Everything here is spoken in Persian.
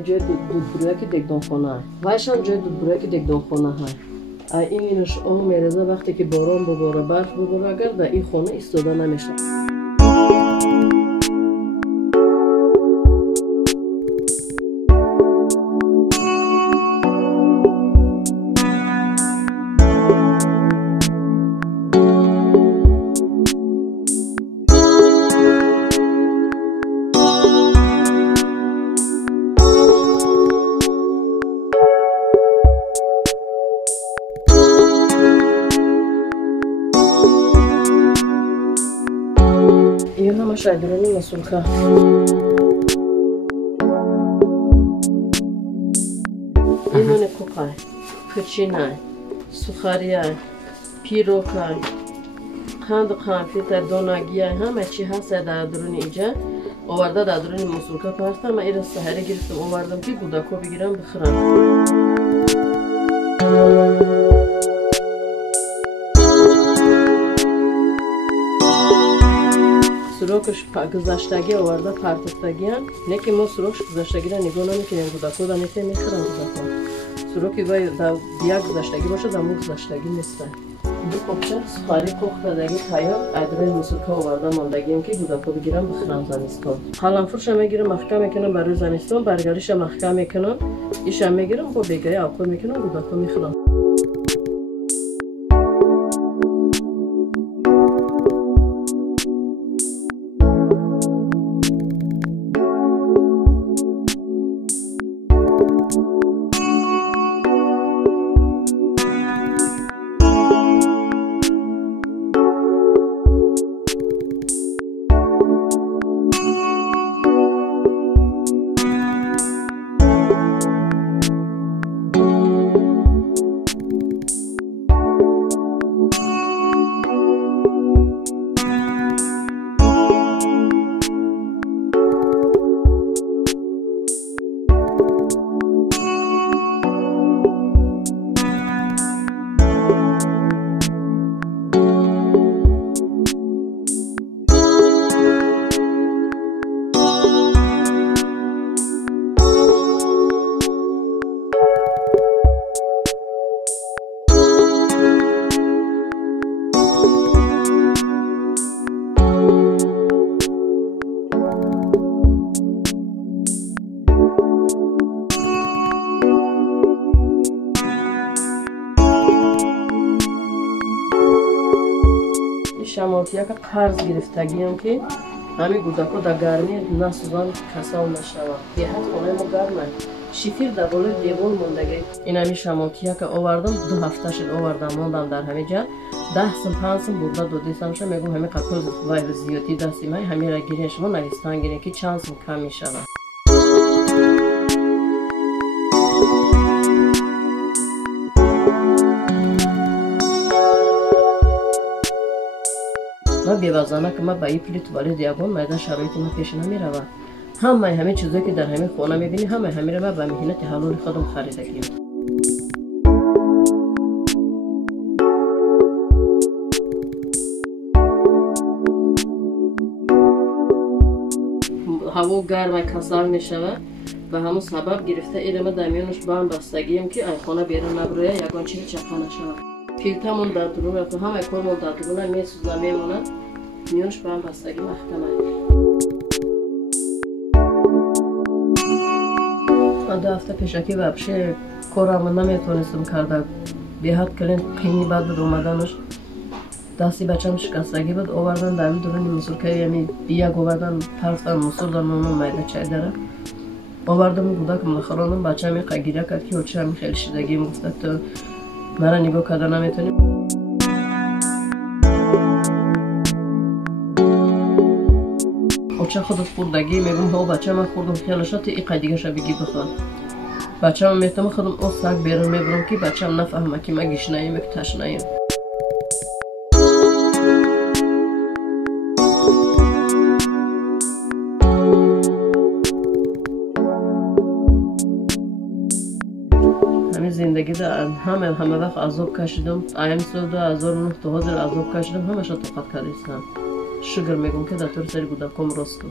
ای جای دودبرویا که دکدان خونه های وایشان جای دودبرویا که دکدان خونه های این اینش آب میرزه وقتی که باران بباره برف بباره اگر در این خونه ایستاده نمیشه. این همه شایدرانی مسئولکه این نونه کوکای، پچینای، سخاریای، پیروکای، قند قنفیت دوناگیای همه چی هست در درون اینجا آورده در درون مسئولکه پرستم. من این را سحری گرفتم آوردم که گوداکو بگیرم بخورم. سروکش گذشتگی آورده پرتفتگی هم نه که ما سروکش گذشتگی را نگاه نمیکنیم گوداکو را نفه میخورم گوداکو سروکی باید در بیا گذشتگی باشه در مو گذشتگی نیسته. دو کپچه سخاری پخت دادگی تایام ادروی مسئولکه آورده ماندگیم که گوداکو بگیرم بخورم زمستان. حالا فروش هم میگیرم محکم میکنم برای زمستان برگریش محکم میکنم ایش هم میگیرم با بیگای آبکو میکنم گوداکو میخورم. شمالتیا که قرض گرفتگی هم که همین گوداکو در گرمی نسوزان کسال نشود. دیهت خونه ما گرمه شیفیر در بالای دیوار موندگی. این همین شمالتیا که آوردم 2 هفته شد آوردم ماندم در همین جا 10 سم 5 سم برده دودیسم شد میگم همین قطعه وای زیادی دستی من همین را گیرین شما نویستان گیرین که چند سم کم میشود. من بی‌وزنه که من با این پلیت وارد دیگون میدان شرایط ما پیش نمیروه. همه چیزایی که در همین خونه میبینی همه را با مهنت حلال خودم خریدگیم. هوا گرم کسل میشوه و همون سبب گرفته ایرما در میانش با هم بستگیم که این خانه بیرون نبروه یگان چیزی چپه نشوه. پیلتمون در درون رفته همه کارمون در درون میسوزه میمونه میانش با هم بستگی محکمه. من 2 هفته پیشکی وابشه کارم نمیتونستم کرده بیهات کلین قیمی بعد بود اومدنش دستی بچم شکستگی بود آوردن در درون مسئولکه یعنی یک آوردن پرفتن مسئول در نونم میده چای داره آوردم گوداک مدخرانم بچه می قگیره کرد که اوچه همی خیلی شدگی مگفته تو مرا نگاه کرده نمیتونیم. اوچه خودت خوردگی میگم ها بچه من خوردم خیالشا تی ای قدیگه شا بگی بخوان بچه من میتونم خودم او سگ بیرون میبرم که بچه من نفهمه که من گشنهیم که تشنهیم. زندگی در همه وقت عذاب کشیدم ایم سال 2009 تا حاضر عذاب کشیدم همه شا طاقت کردیستم شگر میگم که در طور سری گوداکم راستم.